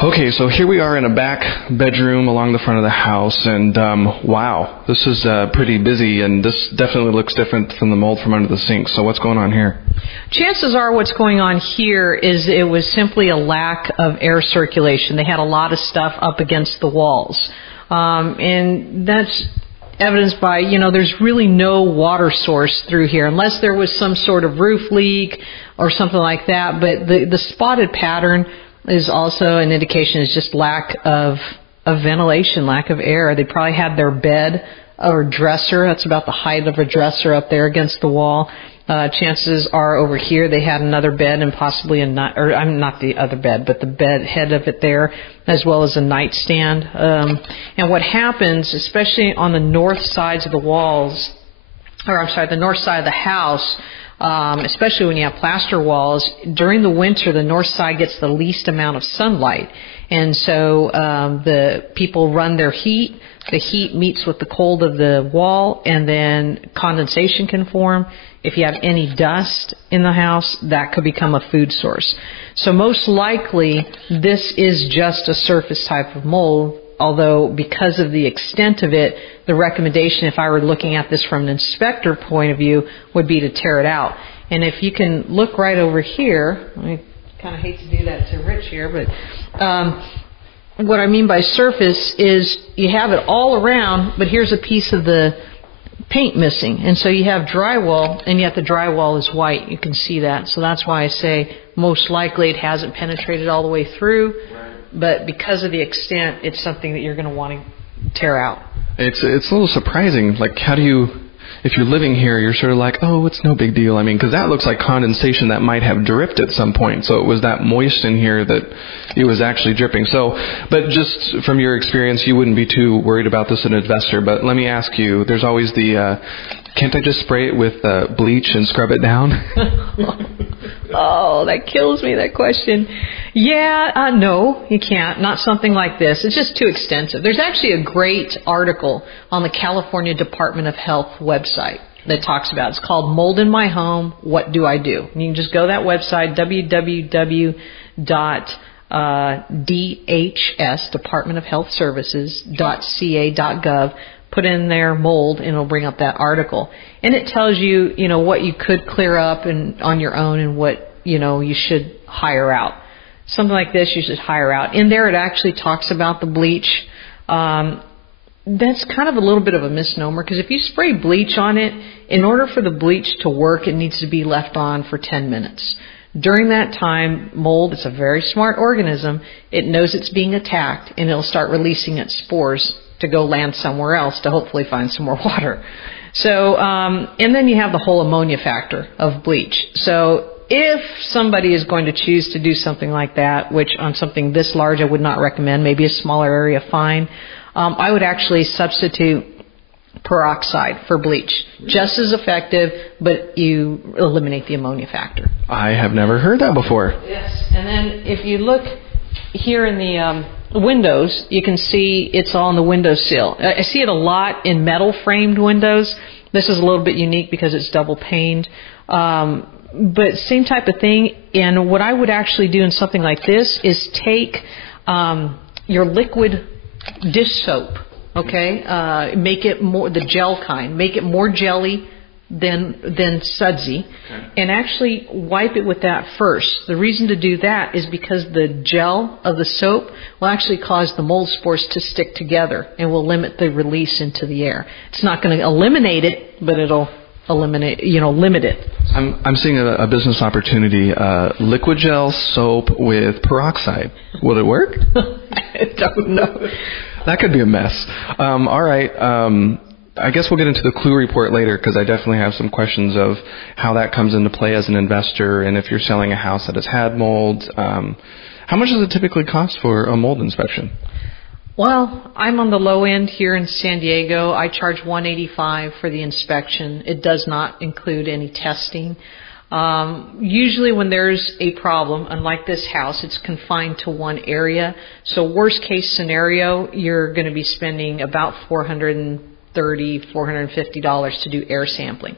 Okay, so here we are in a back bedroom along the front of the house, and wow, this is pretty busy, and this definitely looks different from the mold from under the sink. So what's going on here? Chances are what's going on here is it was simply a lack of air circulation. They had a lot of stuff up against the walls, and that's evidenced by, there's really no water source through here unless there was some sort of roof leak or something like that. But the spotted pattern is also an indication is just lack of ventilation, lack of air. They probably had their bed or dresser, that's about the height of a dresser up there against the wall. Chances are over here they had another bed and possibly not the other bed, but the bed head of it there, as well as a nightstand. And what happens, especially on the north sides of the walls, the north side of the house, especially when you have plaster walls, during the winter the north side gets the least amount of sunlight. And so the people run their heat. The heat meets with the cold of the wall, and then condensation can form. If you have any dust in the house, that could become a food source. So most likely this is just a surface type of mold, although because of the extent of it, the recommendation, if I were looking at this from an inspector point of view, would be to tear it out. And if you can look right over here, I kind of hate to do that to Rich here, but what I mean by surface is you have it all around, but here's a piece of the paint missing. And so you have drywall, and yet the drywall is white. You can see that. So that's why I say most likely it hasn't penetrated all the way through. But because of the extent, it's something that you're going to want to tear out. It's a little surprising. Like, how do you, if you're living here, you're sort of like, oh, it's no big deal. I mean, because that looks like condensation that might have dripped at some point. So it was that moist in here that it was actually dripping. So, but just from your experience, you wouldn't be too worried about this as an investor. But let me ask you, there's always the, can't I just spray it with bleach and scrub it down? Oh, that kills me, that question. Yeah, no, you can't. Not something like this. It's just too extensive. There's actually a great article on the California Department of Health website that talks about it. It's called Mold in My Home, What Do I Do? And you can just go to that website, www.DHS, Department of Health Services.ca.gov. Put in there mold, and it'll bring up that article. And it tells you, what you could clear up and on your own and what, you should hire out. Something like this you should hire out. In there it actually talks about the bleach. That's kind of a little bit of a misnomer, because if you spray bleach on it, in order for the bleach to work, it needs to be left on for 10 minutes. During that time, mold, it's a very smart organism. It knows it's being attacked, and it'll start releasing its spores to go land somewhere else to hopefully find some more water. So, and then you have the whole ammonia factor of bleach. So if somebody is going to choose to do something like that, which on something this large I would not recommend, maybe a smaller area, fine, I would actually substitute peroxide for bleach. Just as effective, but you eliminate the ammonia factor. I have never heard that before. Yes, and then if you look here in the windows, you can see it's all on the windowsill. I see it a lot in metal framed windows. This is a little bit unique because it's double paned. But same type of thing. And what I would actually do in something like this is take your liquid dish soap, okay? Make it more, the gel kind, make it more jelly than sudsy, and actually wipe it with that first. The reason to do that is because the gel of the soap will actually cause the mold spores to stick together and will limit the release into the air. It's not going to eliminate it, but it'll eliminate, limit it. I'm seeing a business opportunity, liquid gel soap with peroxide. Will it work? I don't know. That could be a mess. All right. I guess we'll get into the clue report later, because I definitely have some questions of how that comes into play as an investor, and if you're selling a house that has had mold. How much does it typically cost for a mold inspection? Well, I'm on the low end here in San Diego. I charge $185 for the inspection. It does not include any testing. Usually when there's a problem, unlike this house, it's confined to one area. So worst case scenario, you're going to be spending about $450 to do air sampling.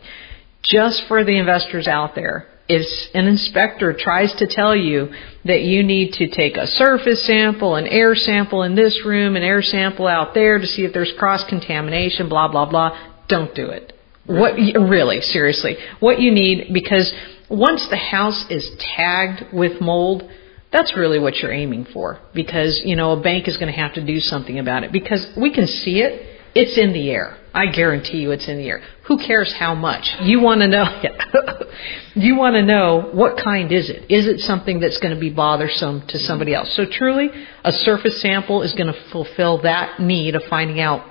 Just for the investors out there, if an inspector tries to tell you that you need to take a surface sample, an air sample in this room, an air sample out there to see if there's cross-contamination, blah, blah, blah, don't do it. Really, seriously. What you need, because once the house is tagged with mold, that's really what you're aiming for. Because, a bank is going to have to do something about it. Because we can see it. It's in the air. I guarantee you it's in the air. Who cares how much? You want to know. You want to know what kind is it? Is it something that's going to be bothersome to somebody else? So truly, a surface sample is going to fulfill that need of finding out,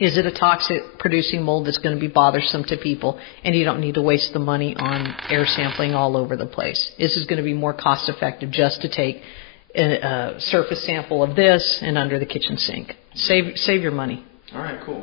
is it a toxic producing mold that's going to be bothersome to people, and you don't need to waste the money on air sampling all over the place. This is going to be more cost effective just to take a surface sample of this and under the kitchen sink. Save your money. All right, cool.